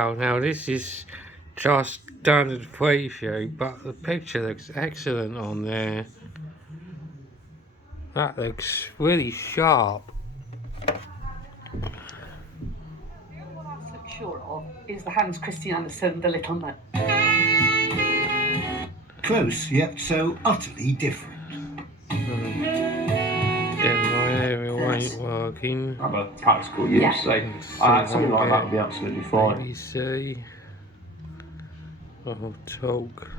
Oh, now this is just standard preview, but the picture looks excellent on there. That looks really sharp. What I was sure of is the Hans Christian Andersen, The Little Man. Close, yet so utterly different. Then my area ain't working. Have a practical use, so something like that would be absolutely fine. BBC. Oh, talk.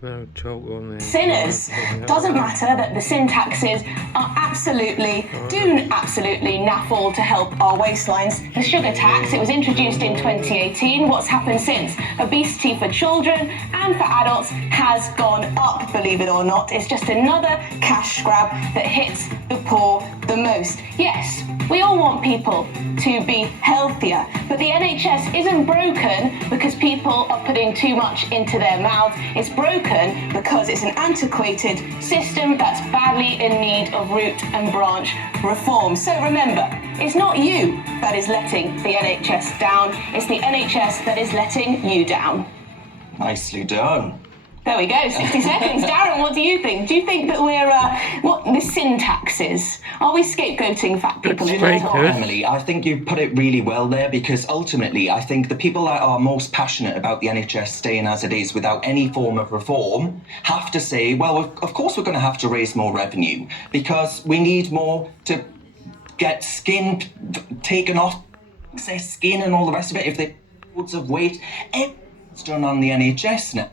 No talk on there. Sinners. Doesn't matter that the syntaxes are absolutely naffle to help our waistlines. The sugar tax, it was introduced in 2018. What's happened since? Obesity for children and for adults has gone up, believe it or not. It's just another cash grab that hits the poor the most. Yes, we all want people to be healthier, but the NHS isn't broken because people are putting too much into their mouths. It's broken because it's an antiquated system that's badly in need of root and branch reform. So remember, it's not you that is letting the NHS down, it's the NHS that is letting you down. Nicely done. There we go, 60 seconds. Darren, what do you think? Do you think that we're, what the syntax is? Are we scapegoating fat people in the top? Emily, I think you put it really well there, because ultimately I think the people that are most passionate about the NHS staying as it is without any form of reform have to say, well, of course we're going to have to raise more revenue, because we need more to get skin taken off, their skin and all the rest of it, if they loads of weight. Everything's done on the NHS now.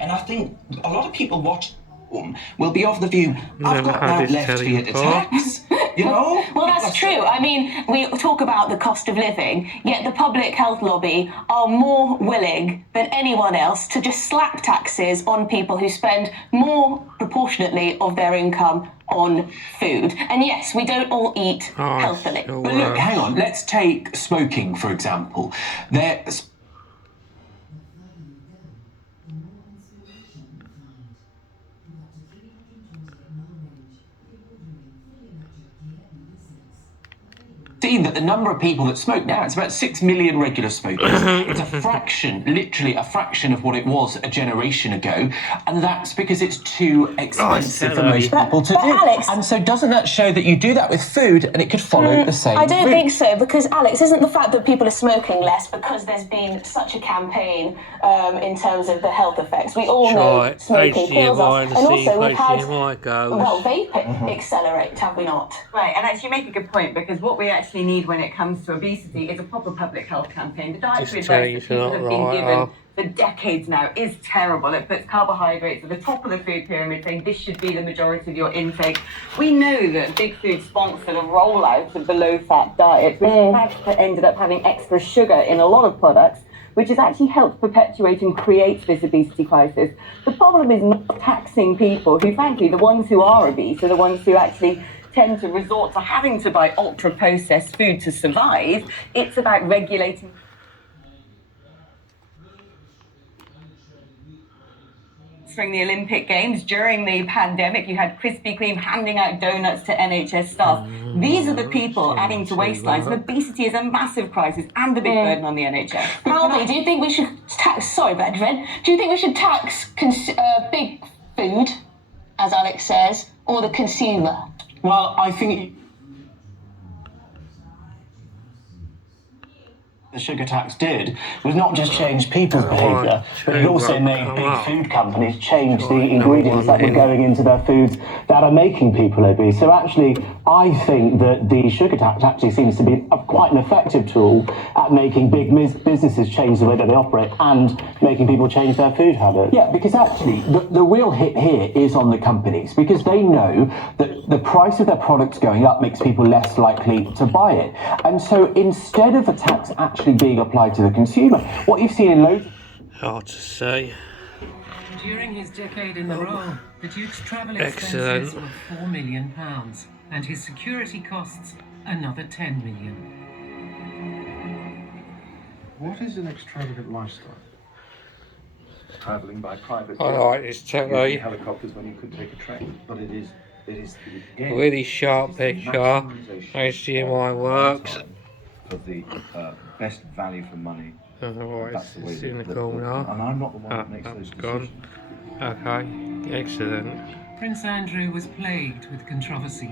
And I think a lot of people watch will be of the view, I've got now left here to tax, you know? Well, that's true. I mean, we talk about the cost of living, yet the public health lobby are more willing than anyone else to just slap taxes on people who spend more proportionately of their income on food. And yes, we don't all eat healthily. But look, hang on, let's take smoking, for example. There's seen that the number of people that smoke now, it's about 6 million regular smokers. It's a fraction, literally a fraction of what it was a generation ago, and that's because it's too expensive for most people to do. Alex, and so doesn't that show that you do that with food and it could follow the same I don't route? think so, because Alex, isn't the fact that people are smoking less because there's been such a campaign in terms of the health effects? We all know smoking kills us, and also we've had vaping accelerate, have we not? Right, and actually you make a good point, because what we actually need when it comes to obesity is a proper public health campaign. The dietary advice that people have been given for decades now is terrible. It puts carbohydrates at the top of the food pyramid, saying this should be the majority of your intake. We know that Big Food sponsored a rollout of the low-fat diet, which in fact ended up having extra sugar in a lot of products, which has actually helped perpetuate and create this obesity crisis. The problem is not taxing people who, frankly, the ones who are obese are the ones who actually tend to resort to having to buy ultra-processed food to survive. It's about regulating. During the Olympic Games, during the pandemic, you had Krispy Kreme handing out donuts to NHS staff. These are the people adding to waistlines, and obesity is a massive crisis and a big burden on the NHS. Halvey, do you think we should tax, sorry, Bedford, do you think we should tax big food, as Alex says, or the consumer? Well, I think the sugar tax did was not just change people's behaviour, but it also made big food companies change the ingredients that were going into their foods that are making people obese. So actually, I think that the sugar tax actually seems to be quite an effective tool at making big businesses change the way that they operate and making people change their food habits. Yeah, because actually, the real hit here is on the companies, because they know that the price of their products going up makes people less likely to buy it. And so instead of a tax actually being applied to the consumer, what you've seen in loads... Hard to say. During his decade in the role, the Duke's travel expenses were £4 million, and his security costs another £10 million. What is an extravagant lifestyle? Travelling by private jet. I like this telly. Helicopters when you could take a train, but it is really sharp picture. HDMI works. for the best value for money. Alright, That's the way it's in the that- corner. and I'm not the one that makes That's those gone. decisions. Okay, excellent. Prince Andrew was plagued with controversy.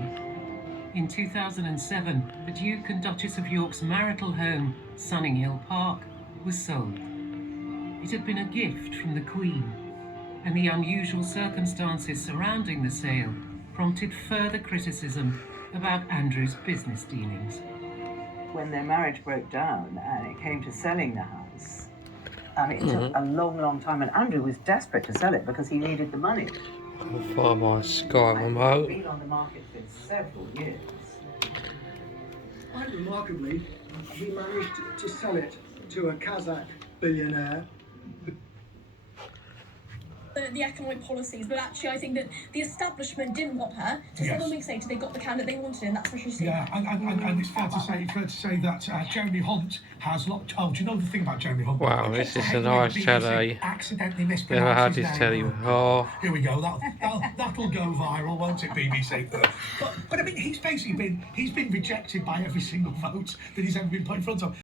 In 2007, the Duke and Duchess of York's marital home, Sunninghill Park, was sold. It had been a gift from the Queen, and the unusual circumstances surrounding the sale prompted further criticism about Andrew's business dealings. When their marriage broke down and it came to selling the house, it took a long, long time, and Andrew was desperate to sell it because he needed the money. I'll find my Sky remote. It's been on the market for several years. Quite remarkably, he managed to sell it to a Kazakh billionaire. The economic policies, but actually I think that the establishment didn't want her, so someone may say they got the candidate they wanted, and that's what she's saying. Yeah, and it's fair to say that Jeremy Hunt has locked. Oh, do you know the thing about Jeremy Hunt? Wow, this is a nice telly. Accidentally mispronounced Never had his this name. telly before. Here we go. That'll go viral, won't it, BBC? But I mean, he's basically been rejected by every single vote that he's ever been put in front of.